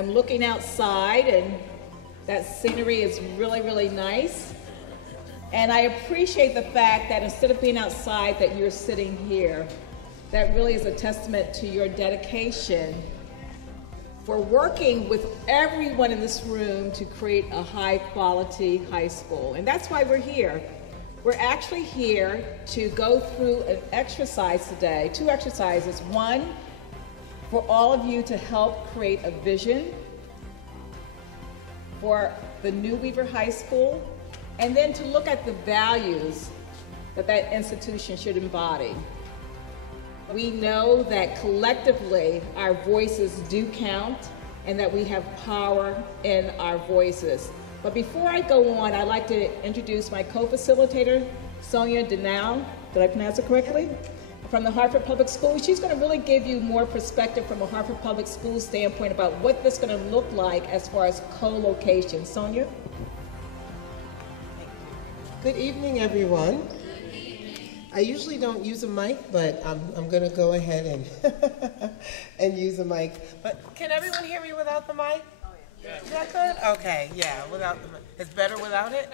I'm looking outside and that scenery is really, really nice. And I appreciate the fact that instead of being outside, that you're sitting here. That really is a testament to your dedication for working with everyone in this room to create a high quality high school. And that's why we're here. We're actually here to go through an exercise today, 2 exercises. One, for all of you to help create a vision for the New Weaver High School, and then to look at the values that that institution should embody. We know that collectively our voices do count and that we have power in our voices. But before I go on, I'd like to introduce my co-facilitator, Sonia Denau. Did I pronounce it correctly? From the Hartford Public Schools. She's going to really give you more perspective from a Hartford Public Schools standpoint about what this is going to look like as far as co-location. Sonia? Good evening, everyone. I usually don't use a mic, but I'm going to go ahead and and use a mic. But can everyone hear me without the mic? Oh, yeah. Is that good? Okay, yeah, without the mic. It's better without it?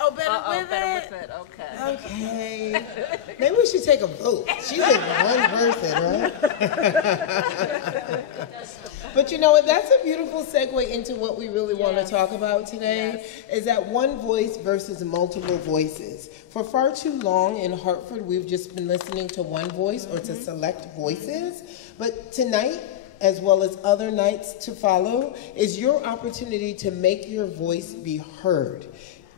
Oh, better with it? Okay. Okay. Maybe we should take a vote. She's like one person, right? But you know what? That's a beautiful segue into what we really want to talk about today, is that one voice versus multiple voices. For far too long in Hartford, we've just been listening to one voice or to select voices. But tonight, as well as other nights to follow, is your opportunity to make your voice be heard.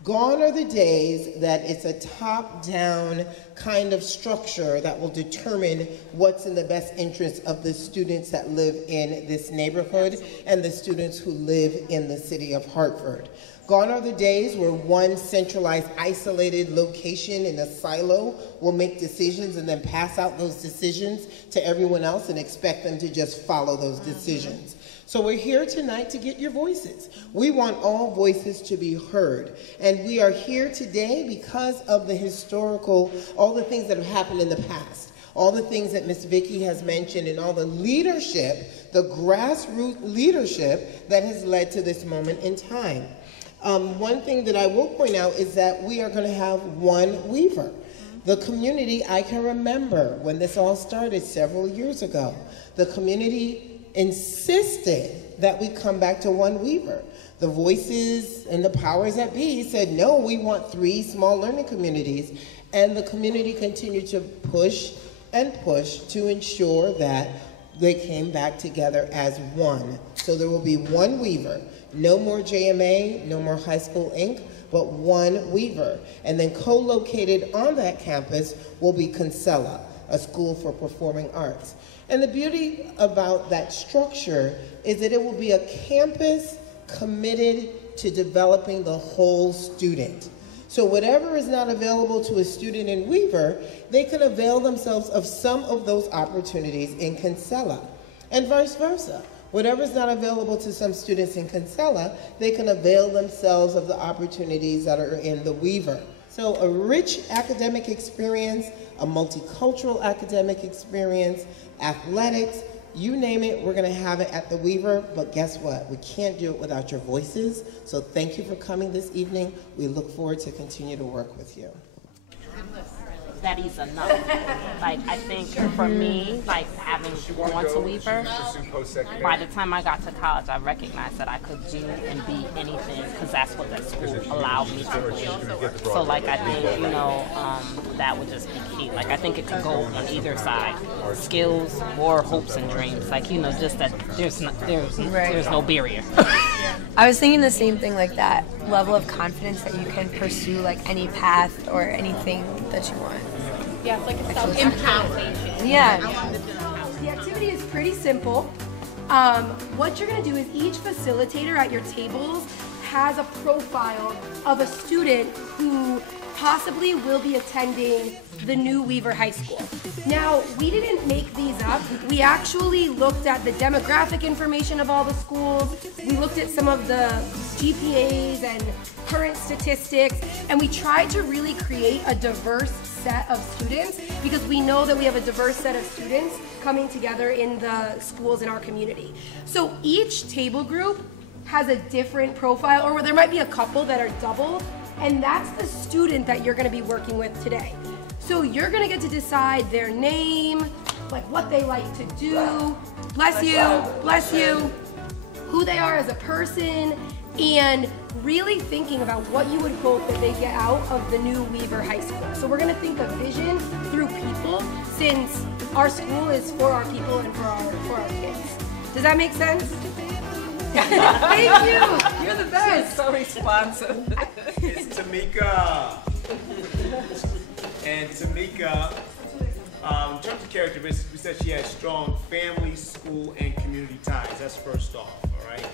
Gone are the days that it's a top-down kind of structure that will determine what's in the best interest of the students that live in this neighborhood and the students who live in the city of Hartford. Gone are the days where one centralized, isolated location in a silo will make decisions and then pass out those decisions to everyone else and expect them to just follow those decisions. So we're here tonight to get your voices. We want all voices to be heard. And we are here today because of the historical, all the things that have happened in the past, all the things that Ms. Vicki has mentioned, and all the leadership, the grassroots leadership that has led to this moment in time. One thing that I will point out is that we are going to have one Weaver. The community, I can remember when this all started several years ago, the community insisted that we come back to one Weaver. The voices and the powers that be said, no, we want 3 small learning communities. And the community continued to push and push to ensure that they came back together as one. So there will be one Weaver. No more JMA, no more High School Inc., but one Weaver. And then co-located on that campus will be Kinsella, a school for performing arts. And the beauty about that structure is that it will be a campus committed to developing the whole student. So whatever is not available to a student in Weaver, they can avail themselves of some of those opportunities in Kinsella, and vice versa. Whatever is not available to some students in Kinsella, they can avail themselves of the opportunities that are in the Weaver. So a rich academic experience, a multicultural academic experience, athletics, you name it, we're gonna have it at the Weaver, but guess what? We can't do it without your voices. So thank you for coming this evening. We look forward to continue to work with you. That is enough. Like, I think for me, like having gone to Weaver, by the time I got to college, I recognized that I could do and be anything because that's what that school allowed me to do. So, like, I think, you know, that would just be key. Like, I think it could go on either side, skills or hopes and dreams. Like, you know, just that there's no barrier. I was thinking the same thing, like that level of confidence that you can pursue like any path or anything that you want. Yeah, it's like a self-empowerment. Yeah. The activity is pretty simple. What you're going to do is each facilitator at your tables has a profile of a student who possibly will be attending the new Weaver High School. Now, we didn't make these up. We actually looked at the demographic information of all the schools. We looked at some of the GPAs and current statistics, and we tried to really create a diverse set of students because we know that we have a diverse set of students coming together in the schools in our community. So each table group has a different profile, or there might be a couple that are doubled, and that's the student that you're gonna be working with today. So you're gonna get to decide their name, like what they like to do, bless you, who they are as a person, and really thinking about what you would hope that they get out of the new Weaver High School. So we're gonna think of vision through people, since our school is for our people and for our kids. Does that make sense? Thank you. You're the best. So responsive. It's Tamika. And Tamika, in terms of characteristics, we said she has strong family, school, and community ties. That's first off, all right?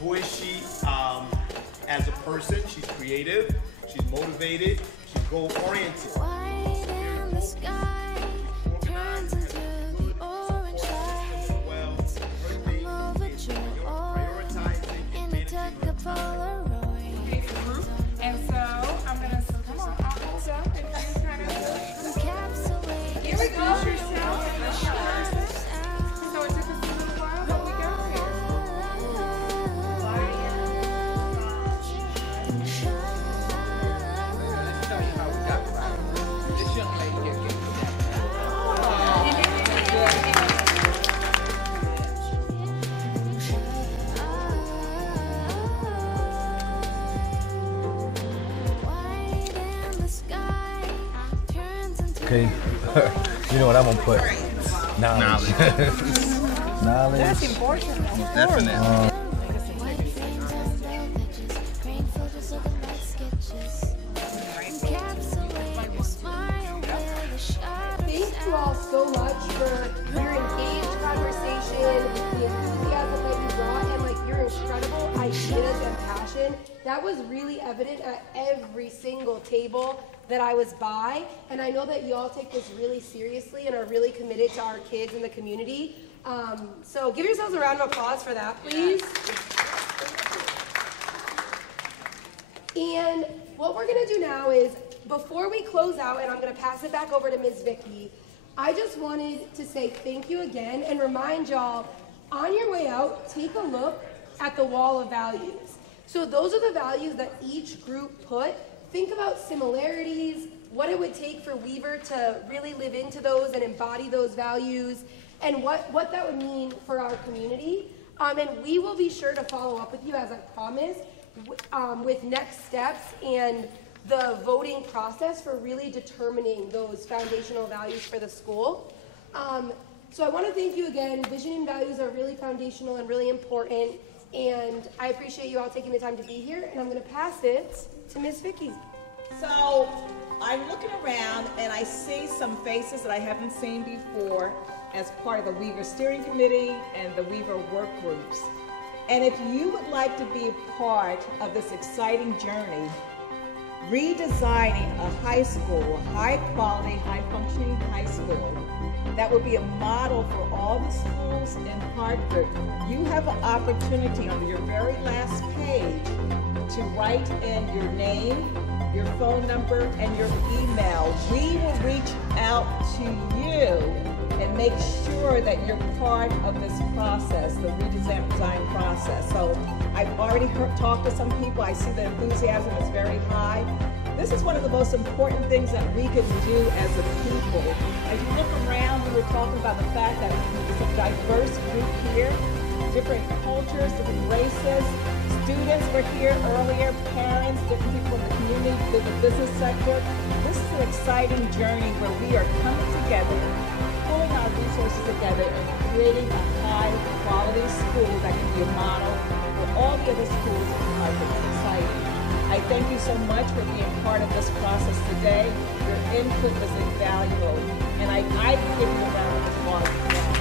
Who is she as a person? She's creative, she's motivated, she's goal-oriented. White and the sky turns into the orange light. Well, her thing is prioritizing and And it took a Polaroid. And so I'm gonna come on, I'll hold up and just kind of Encapsulate. here we go. So it took us a little while, but we got here. Show you how we got right. This young lady here gets White and the sky turns into Okay, you know what I'm gonna put? Knowledge. Knowledge. That's important. Definitely. white things on velvet, just green filters looking like sketches. Encapsulate your smile with a shot of Thank you all so much for your engaged conversation, the enthusiasm that you brought, and like your incredible ideas and passion. That was really evident at every single table that I was by, and I know that you all take this really seriously and are really committed to our kids and the community. So give yourselves a round of applause for that, please. And what we're gonna do now is, before we close out, and I'm gonna pass it back over to Ms. Vicky, I just wanted to say thank you again and remind y'all, on your way out, take a look at the wall of values. So those are the values that each group put. Think about similarities, what it would take for Weaver to really live into those and embody those values, and what that would mean for our community. And we will be sure to follow up with you, as I promised, with next steps and the voting process for really determining those foundational values for the school. So I want to thank you again. Vision and values are really foundational and really important, and I appreciate you all taking the time to be here, and I'm going to pass it to Ms. Vicky. So I'm looking around and I see some faces that I haven't seen before as part of the Weaver Steering Committee and the Weaver work groups. And if you would like to be a part of this exciting journey, redesigning a high school, high quality, high functioning high school, that would be a model for all the schools in Hartford, you have an opportunity on your very last page to write in your name, your phone number, and your email. We will reach out to you and make sure that you're part of this process, the redesign process. So I've already talked to some people. I see the enthusiasm is very high. This is one of the most important things that we can do as a people. As you look around, we were talking about the fact that it's a diverse group here, different cultures, different races. Students were here earlier, parents, different people in the community, the business sector. This is an exciting journey where we are coming together, pulling our resources together, and creating a high quality school that can be a model for all the other schools in Hartford. It's exciting. I thank you so much for being part of this process today. Your input was invaluable, and I give you a round of applause.